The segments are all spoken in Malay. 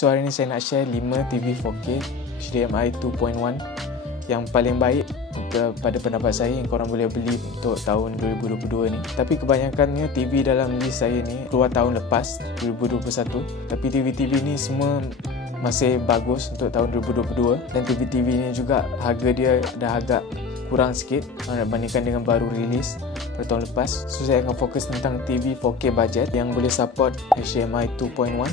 So hari ni saya nak share 5 TV 4K HDMI 2.1 yang paling baik pada pendapat saya yang korang boleh beli untuk tahun 2022 ni. Tapi kebanyakannya TV dalam list saya ni keluar tahun lepas 2021. Tapi TV-TV ni semua masih bagus untuk tahun 2022. Dan TV-TV ni juga harga dia dah agak kurang sikit bandingkan dengan baru rilis pada tahun lepas. So saya akan fokus tentang TV 4K budget yang boleh support HDMI 2.1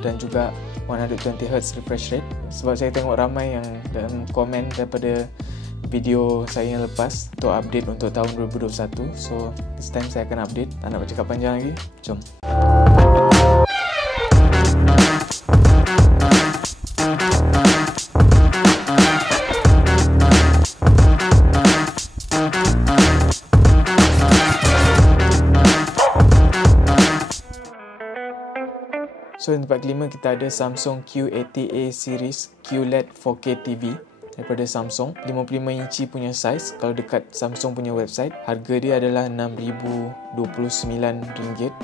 dan juga 120Hz refresh rate. Sebab saya tengok ramai yang dalam komen daripada video saya yang lepas untuk update untuk tahun 2021. So this time saya akan update. Tak nak bercakap panjang lagi, jom. So tempat kelima kita ada Samsung Q80A series QLED 4K TV daripada Samsung, 55 inci punya size. Kalau dekat Samsung punya website, harga dia adalah RM6,029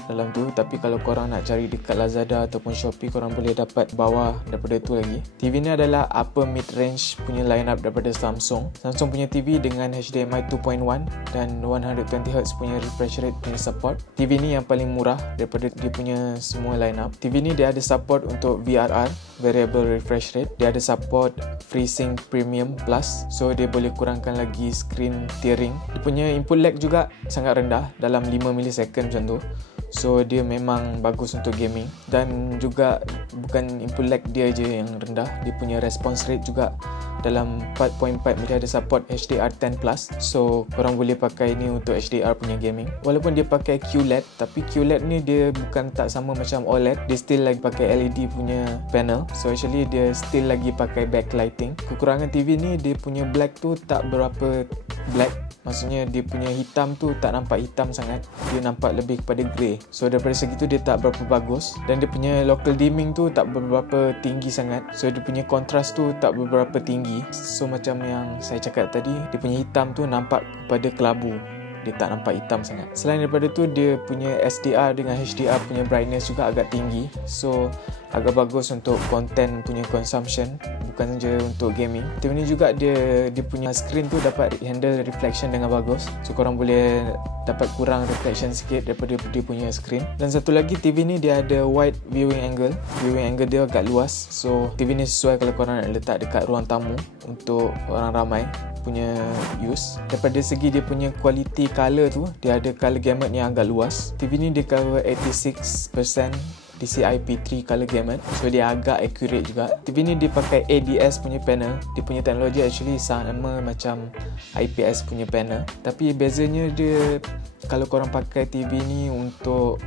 dalam tu. Tapi kalau korang nak cari dekat Lazada ataupun Shopee, korang boleh dapat bawah daripada tu lagi. TV ni adalah upper mid range punya line up daripada Samsung. Samsung punya TV dengan HDMI 2.1 dan 120Hz punya refresh rate punya support. TV ni yang paling murah daripada dia punya semua line up. TV ni dia ada support untuk VRR, variable refresh rate. Dia ada support FreeSync Premium Plus, so dia boleh kurangkan lagi screen tearing. Dia punya input lag juga sangat rendah, dalam 5 millisecond macam tu. So dia memang bagus untuk gaming. Dan juga bukan input lag dia je yang rendah, dia punya response rate juga dalam 4.4. Dia ada support HDR10+. So korang boleh pakai ni untuk HDR punya gaming. Walaupun dia pakai QLED, tapi QLED ni dia bukan tak sama macam OLED. Dia still lagi pakai LED punya panel. So actually dia still lagi pakai backlighting. Kekurangan TV ni, dia punya black tu tak berapa black. Maksudnya dia punya hitam tu tak nampak hitam sangat. Dia nampak lebih kepada grey. So daripada segitu dia tak berapa bagus. Dan dia punya local dimming tu tak berapa tinggi sangat. So dia punya kontras tu tak berapa tinggi. So macam yang saya cakap tadi, dia punya hitam tu nampak kepada kelabu. Dia tak nampak hitam sangat. Selain daripada tu, dia punya SDR dengan HDR punya brightness juga agak tinggi. So agak bagus untuk content punya consumption, bukan saja untuk gaming. TV ni juga dia punya screen tu dapat handle reflection dengan bagus. So korang boleh dapat kurang reflection sikit daripada dia punya screen. Dan satu lagi, TV ni dia ada wide viewing angle. Viewing angle dia agak luas. So TV ni sesuai kalau korang nak letak dekat ruang tamu untuk orang ramai punya use. Daripada segi dia punya quality color tu, dia ada color gamut yang agak luas. TV ni dia cover 86% DCI-P3 color gamut. So dia agak accurate juga. TV ni dia pakai ADS punya panel. Dia punya teknologi actually sama macam IPS punya panel. Tapi bezanya dia, kalau korang pakai TV ni untuk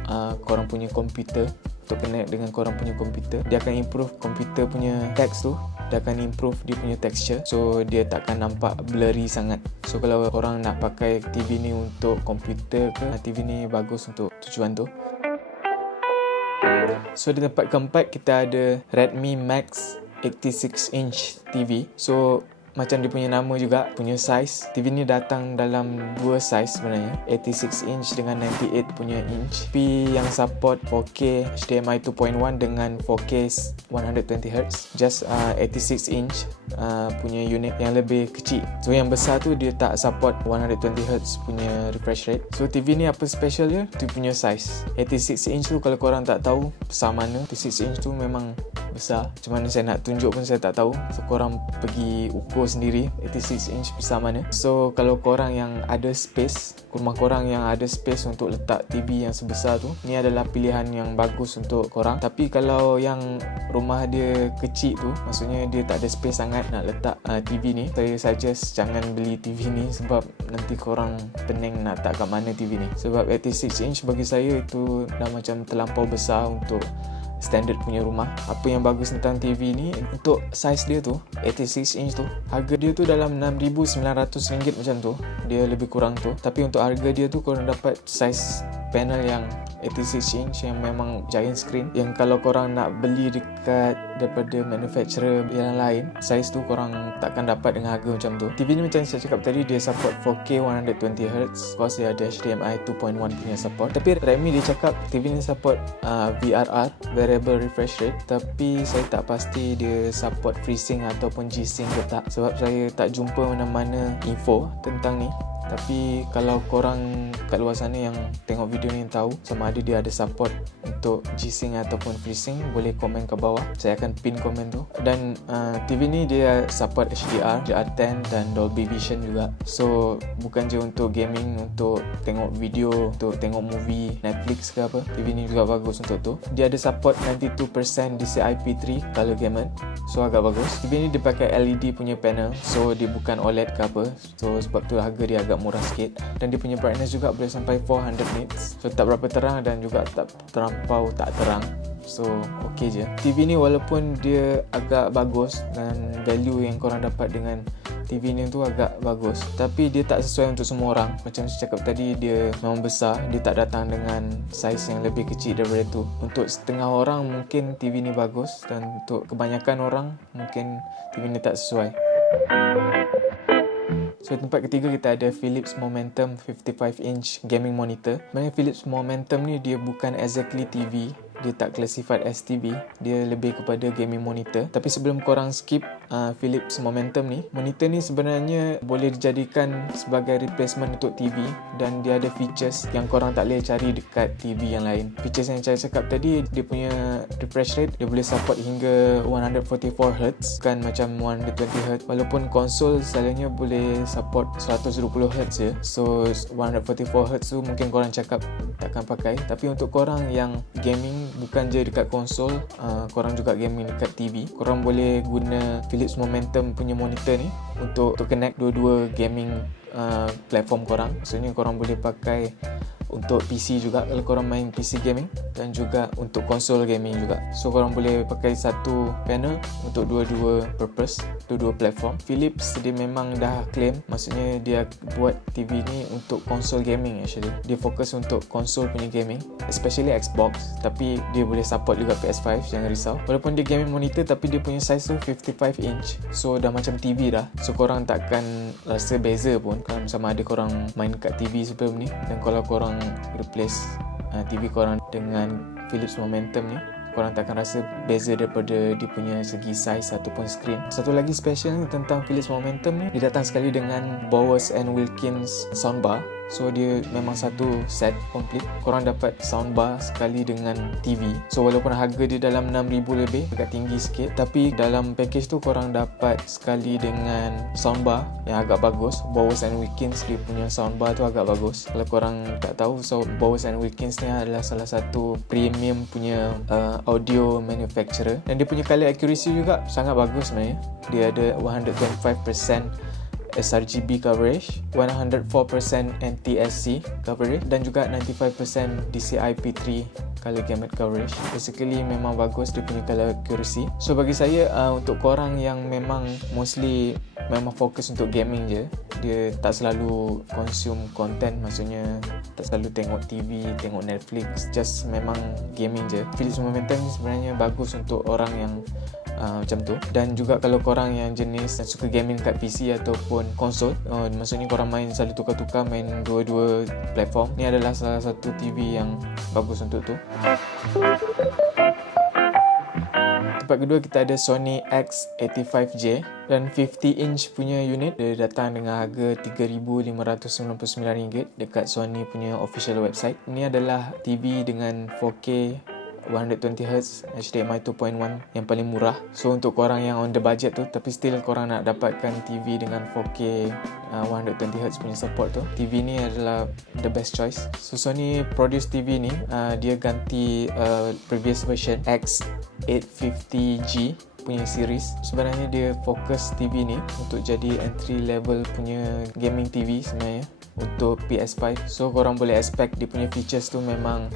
korang punya komputer, untuk connect dengan korang punya komputer, dia akan improve komputer punya text tu. Dia akan improve dia punya texture. So dia takkan nampak blurry sangat. So kalau korang nak pakai TV ni untuk komputer ke, TV ni bagus untuk tujuan tu. So di tempat keempat kita ada Redmi Max 86 inch TV. So macam dia punya nama juga, punya size. TV ni datang dalam dua size sebenarnya, 86 inch dengan 98 punya inch. Tapi yang support 4K HDMI 2.1 dengan 4K 120Hz. Just 86 inch punya unit yang lebih kecil. So yang besar tu dia tak support 120Hz punya refresh rate. So TV ni apa special dia? Dia punya size 86 inch tu, kalau korang tak tahu besar mana, 86 inch tu memang besar. Macam mana saya nak tunjuk pun saya tak tahu. So korang pergi ukur sendiri 86 inch besar mana. So kalau korang yang ada space, rumah korang yang ada space untuk letak TV yang sebesar tu, ni adalah pilihan yang bagus untuk korang. Tapi kalau yang rumah dia kecil tu, maksudnya dia tak ada space sangat nak letak TV ni, saya suggest jangan beli TV ni. Sebab nanti korang pening nak letak kat mana TV ni. Sebab 86 inch bagi saya itu dah macam terlampau besar untuk standard punya rumah. Apa yang bagus tentang TV ni, untuk size dia tu 86 inch tu, harga dia tu dalam RM6,900 macam tu. Dia lebih kurang tu. Tapi untuk harga dia tu korang dapat size panel yang 86 inch yang memang giant screen, yang kalau korang nak beli dekat daripada manufacturer yang lain, size tu korang takkan dapat dengan harga macam tu. TV ni macam saya cakap tadi, dia support 4K 120Hz. Of course dia ada HDMI 2.1 punya support. Tapi Redmi dia cakap TV ni support VRR, variable refresh rate, tapi saya tak pasti dia support FreeSync ataupun G-Sync ke tak, sebab saya tak jumpa mana-mana info tentang ni. Tapi kalau korang kat luar sana yang tengok video ni yang tahu sama ada dia ada support untuk G-Sync ataupun FreeSync, boleh komen ke bawah, saya akan pin komen tu. Dan TV ni dia support HDR, HDR10 dan Dolby Vision juga. So bukan je untuk gaming, untuk tengok video, untuk tengok movie Netflix ke apa, TV ni juga bagus untuk tu. Dia ada support 92% DCI-P3 color gamut, so agak bagus. TV ni dia pakai LED punya panel, so dia bukan OLED ke apa, so sebab tu harga dia agak murah sikit. Dan dia punya brightness juga boleh sampai 400 nits, so tak berapa terang dan juga tak terlampau tak terang, so ok je. TV ni walaupun dia agak bagus dan value yang korang dapat dengan TV ni tu agak bagus, tapi dia tak sesuai untuk semua orang. Macam saya cakap tadi, dia memang besar, dia tak datang dengan saiz yang lebih kecil daripada tu. Untuk setengah orang mungkin TV ni bagus, dan untuk kebanyakan orang mungkin TV ni tak sesuai. So tempat ketiga kita ada Philips Momentum 55 inch gaming monitor. Sebenarnya Philips Momentum ni dia bukan exactly TV, dia tak classified as TV, dia lebih kepada gaming monitor. Tapi sebelum korang skip Philips Momentum ni, monitor ni sebenarnya boleh dijadikan sebagai replacement untuk TV, dan dia ada features yang korang tak boleh cari dekat TV yang lain. Features yang saya cakap tadi, dia punya refresh rate dia boleh support hingga 144Hz, bukan macam 120Hz. Walaupun konsol selalunya boleh support 120Hz je, so 144Hz tu mungkin korang cakap takkan pakai. Tapi untuk korang yang gaming, bukan je dekat konsol, korang juga gaming dekat TV, korang boleh guna Philips Momentum punya monitor ni untuk connect dua-dua gaming platform korang. Maksudnya korang boleh pakai untuk PC juga kalau korang main PC gaming, dan juga untuk konsol gaming juga. So korang boleh pakai satu panel untuk dua-dua purpose, dua-dua platform. Philips dia memang dah claim, maksudnya dia buat TV ni untuk konsol gaming actually. Dia fokus untuk konsol punya gaming, especially Xbox, tapi dia boleh support juga PS5, jangan risau. Walaupun dia gaming monitor, tapi dia punya size tu 55 inch, so dah macam TV dah. So korang takkan rasa beza pun kalau sama ada korang main kat TV sebelum ni, dan kalau korang replace TV korang dengan Philips Momentum ni, korang takkan rasa beza daripada dia punya segi size ataupun screen. Satu lagi special tentang Philips Momentum ni, dia datang sekali dengan Bowers & Wilkins soundbar. So dia memang satu set komplit, korang dapat soundbar sekali dengan TV. So walaupun harga dia dalam 6,000 lebih, agak tinggi sikit, tapi dalam package tu korang dapat sekali dengan soundbar yang agak bagus. Bowers & Wilkins dia punya soundbar tu agak bagus. Kalau korang tak tahu, so Bowers & Wilkins ni adalah salah satu premium punya audio manufacturer, dan dia punya color accuracy juga sangat bagus sebenarnya. Dia ada 125% sRGB coverage, 104% NTSC coverage, dan juga 95% DCI-P3 color gamut coverage. Basically memang bagus dia punya color accuracy. So bagi saya, untuk korang yang memang mostly memang fokus untuk gaming je, dia tak selalu consume content, maksudnya tak selalu tengok TV, tengok Netflix, just memang gaming je, Philips Momentum ni sebenarnya bagus untuk orang yang macam tu. Dan juga kalau korang yang jenis yang suka gaming kat PC ataupun konsol, maksudnya korang main selalu tukar-tukar, main dua-dua platform, ni adalah salah satu TV yang bagus untuk tu. Tempat kedua kita ada Sony X85J, dan 50 inch punya unit. Dia datang dengan harga RM3,599 dekat Sony punya official website. Ini adalah TV dengan 4K 120Hz HDMI 2.1 yang paling murah. So untuk korang yang on the budget tu, tapi still korang nak dapatkan TV dengan 4K 120Hz punya support tu, TV ni adalah the best choice. So Sony produce TV ni, dia ganti previous version X850G punya series. Sebenarnya dia fokus TV ni untuk jadi entry level punya gaming TV sebenarnya untuk PS5. So korang boleh expect dia punya features tu memang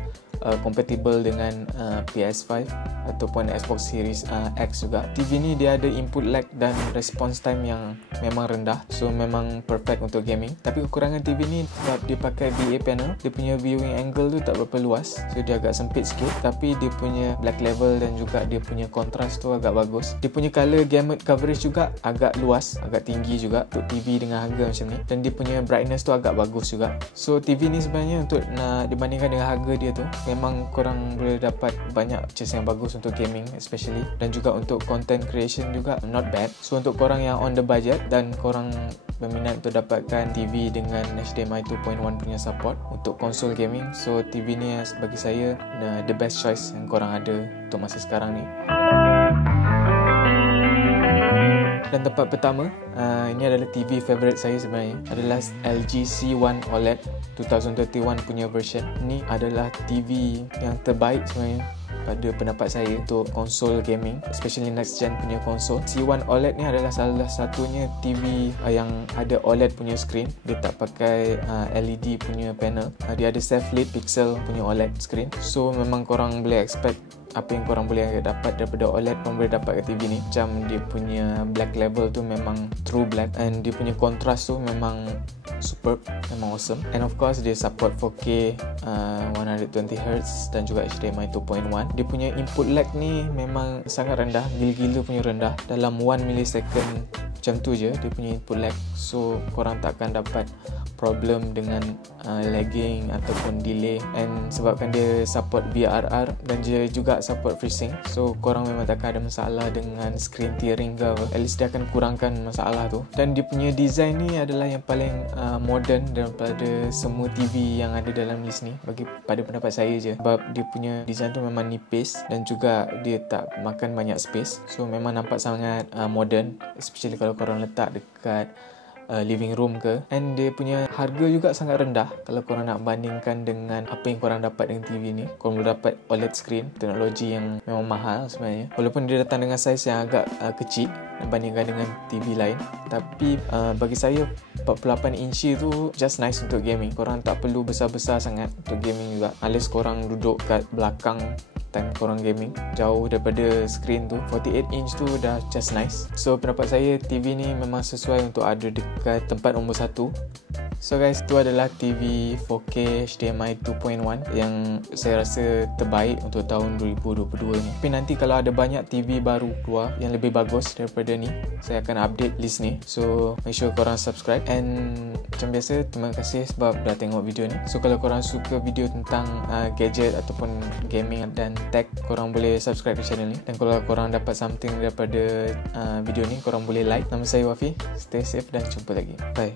compatible dengan PS5 ataupun Xbox Series X juga. TV ni dia ada input lag dan response time yang memang rendah, so memang perfect untuk gaming. Tapi kekurangan TV ni sebab dia pakai VA panel, dia punya viewing angle tu tak berapa luas, so dia agak sempit sikit. Tapi dia punya black level dan juga dia punya kontras tu agak bagus. Dia punya color gamut coverage juga agak luas, agak tinggi juga untuk TV dengan harga macam ni, dan dia punya brightness tu agak bagus juga. So TV ni sebenarnya untuk nak dibandingkan dengan harga dia tu, memang korang boleh dapat banyak features yang bagus untuk gaming especially, dan juga untuk content creation juga not bad. So untuk korang yang on the budget dan korang berminat untuk dapatkan TV dengan HDMI 2.1 punya support untuk konsol gaming, so TV ni bagi saya the best choice yang korang ada untuk masa sekarang ni. Dan tempat pertama, ini adalah TV favourite saya sebenarnya, adalah LG C1 OLED 2021 punya version. Ini adalah TV yang terbaik sebenarnya pada pendapat saya untuk konsol gaming, especially next gen punya konsol. C1 OLED ni adalah salah satunya TV yang ada OLED punya screen. Dia tak pakai LED punya panel. Dia ada self-lit pixel punya OLED screen. So memang korang boleh expect apa yang korang boleh dapat daripada OLED, korang boleh dapat ke TV ni. Macam dia punya black level tu memang true black, and dia punya kontras tu memang superb, memang awesome. And of course dia support 4K 120Hz dan juga HDMI 2.1. Dia punya input lag ni memang sangat rendah, gila-gila punya rendah. Dalam 1 millisecond macam tu je dia punya input lag. So korang takkan dapat problem dengan lagging ataupun delay. And sebabkan dia support VRR dan dia juga support FreeSync, so korang memang takkan ada masalah dengan screen tearing ke apa. At least dia akan kurangkan masalah tu. Dan dia punya design ni adalah yang paling modern daripada semua TV yang ada dalam list ni pada pendapat saya je. Sebab dia punya design tu memang nipis dan juga dia tak makan banyak space, so memang nampak sangat modern, especially kalau korang letak dekat living room ke. And dia punya harga juga sangat rendah kalau korang nak bandingkan dengan apa yang korang dapat dengan TV ni. Korang boleh dapat OLED screen, teknologi yang memang mahal sebenarnya, walaupun dia datang dengan saiz yang agak kecil bandingkan dengan TV lain. Tapi bagi saya 48 inci tu just nice untuk gaming. Korang tak perlu besar-besar sangat untuk gaming juga, unless korang duduk kat belakang time korang gaming, jauh daripada screen tu. 48 inch tu dah just nice. So pendapat saya TV ni memang sesuai untuk ada dekat tempat nombor 1. So guys, tu adalah TV 4K HDMI 2.1 yang saya rasa terbaik untuk tahun 2022 ni. Tapi nanti kalau ada banyak TV baru keluar yang lebih bagus daripada ni, saya akan update list ni. So make sure korang subscribe. And macam biasa, terima kasih sebab dah tengok video ni. So kalau korang suka video tentang gadget ataupun gaming dan tech, korang boleh subscribe ke channel ni. Dan kalau korang dapat something daripada video ni, korang boleh like. Nama saya Wafi. Stay safe dan jumpa lagi. Bye.